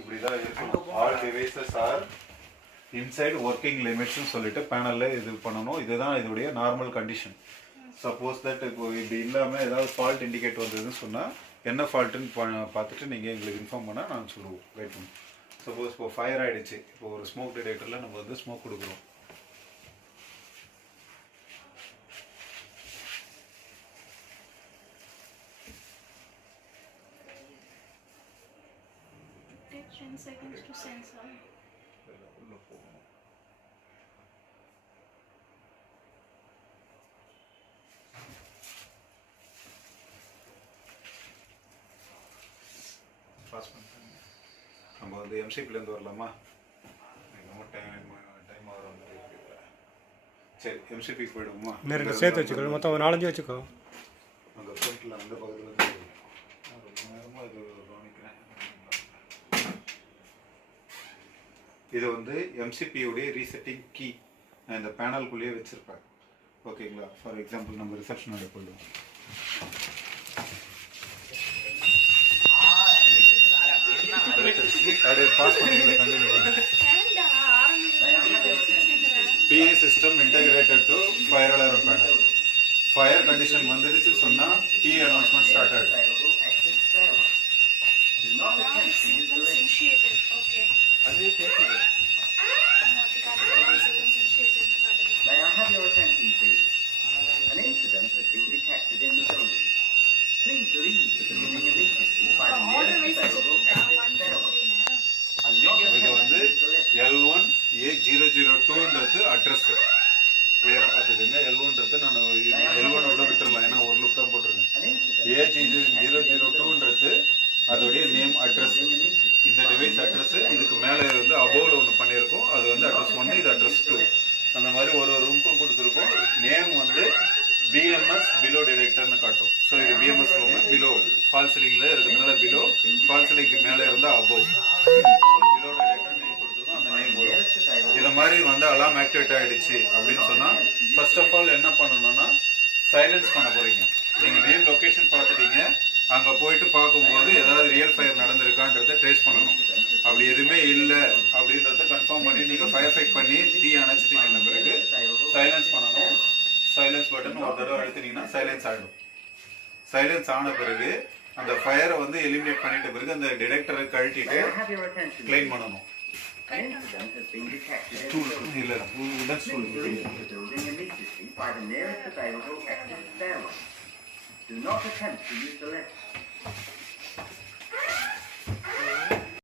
இப்படி தான் இருக்கணும். All devices are inside working லிமிட்ஸ்னு சொல்லிட்டு பேனலில் இது பண்ணணும். இதுதான் இதோடைய நார்மல் கண்டிஷன். சப்போஸ் தட் இப்போ இப்படி இல்லாமல் ஏதாவது ஃபால்ட் இண்டிகேட் வந்ததுன்னு சொன்னால் என்ன ஃபால்ட்டுன்னு பார்த்துட்டு நீங்கள் எங்களுக்கு இன்ஃபார்ம் பண்ணால் நாங்கள் சொல்லுவோம் ரைட் பண்ணி. சப்போஸ் இப்போ ஃபயர் ஆகிடுச்சு, இப்போ ஒரு ஸ்மோக் டிடெக்டரில் நம்ம வந்து ஸ்மோக் கொடுக்குறோம். Take 10 seconds to sensor. நம்ம வந்து எம்சிபிலேருந்து வரலாமா? ரொம்ப டைம் ஆகிற மாதிரி இருக்கு. சரி, எம்சிபிக்கு போயிடுவோமா? ரெண்டு சேர்த்து வச்சுக்கோ, மொத்தம் 4-5 வச்சுக்கோ. அங்கே ஃப்ரண்ட்டில் அந்த பக்கத்தில் இருந்து ரொம்ப நேரமாக இது கவனிக்கிறேன். இது வந்து எம்சிபியுடைய ரீசெட்டிங் கீ நான் இந்த பேனல்குள்ளேயே வச்சுருப்பேன். ஓகேங்களா? ஃபார் எக்ஸாம்பிள் நம்ம ரிசப்ஷனோட போயிடுவோம். அப்படியே பாஸ் பண்ணிக்கலாம், கண்டினியூ பண்ணுங்க. PA system integrated to fire alarm panel. Fire condition வந்துடுச்சு சொன்னா PA announcement start ஆயிடும். அது கேக்குது. May I have your attention, please? An incident has been detected in the building. Please leave the building immediately by the nearest available exit stairway. இது வந்து L1A002ன்றது address. கிளியரா பார்த்துக்கோங்க. L1ன்றது நான் L1 கூட விட்டுறலாம், ஏன்னா ஒரு லுக் தான் போட்டிருக்கேன். A002ன்றது அதோடைய நேம் அட்ரஸ். இந்த டிவைஸ் அட்ரஸ் இதுக்கு மேலே வந்து அபோவ்ல ஒன்று பண்ணியிருக்கோம். அது வந்து அட்ரஸ் 1, இது அட்ரஸ் 2. அந்த மாதிரி ஒரு ரூமுக்கும் கொடுத்துருக்கோம். நேம் வந்து BMS பிலோ டிடெக்டர்னு காட்டும். ஸோ இது BMS ரூமு. பிலோ ஃபால் சீலிங்ல இருக்கிறதுனால பிலோ, ஃபால் சீலிங்க்கு மேலே இருந்தால் அபோவ். பிலோ டிடெக்டர் நேம் கொடுத்துருக்கோம், அந்த நேம் வரும். இதை மாதிரி வந்து அலாம் ஆக்டிவேட் ஆகிடுச்சு அப்படின்னு சொன்னால் ஃபர்ஸ்ட் ஆஃப் ஆல் என்ன பண்ணணும்னா சைலன்ஸ் பண்ண போகிறீங்க. நீங்கள் நேம் லொக்கேஷன் பார்த்துட்டீங்க, அங்கே போயிட்டு பார்க்கும்போது ஏதாவது ரியல் ஃபயர் நடந்திருக்கான்றதை ட்ரேஸ் பண்ணணும். அப்படி எதுவுமே இல்லை அப்படின்றத கன்ஃபார்ம் பண்ணி நீங்கள் ஃபயர் ஃபைட் பண்ணி தீ அணைச்சிட்டீங்கன்ன பிறகு சைலன்ஸ் பண்ணணும். சைலன்ஸ் பட்டன் ஒரு தடவை அழுத்தினீங்கன்னா சைலன்ஸ் ஆகிடும். சைலன்ஸ் ஆன பிறகு அந்த ஃபயரை வந்து எலிமினேட் பண்ணிட்ட பிறகு அந்த டிடெக்டரை கழட்டிட்டு கிளைம் பண்ணணும். இல்லை உடன் stool Do not attempt to use the lift.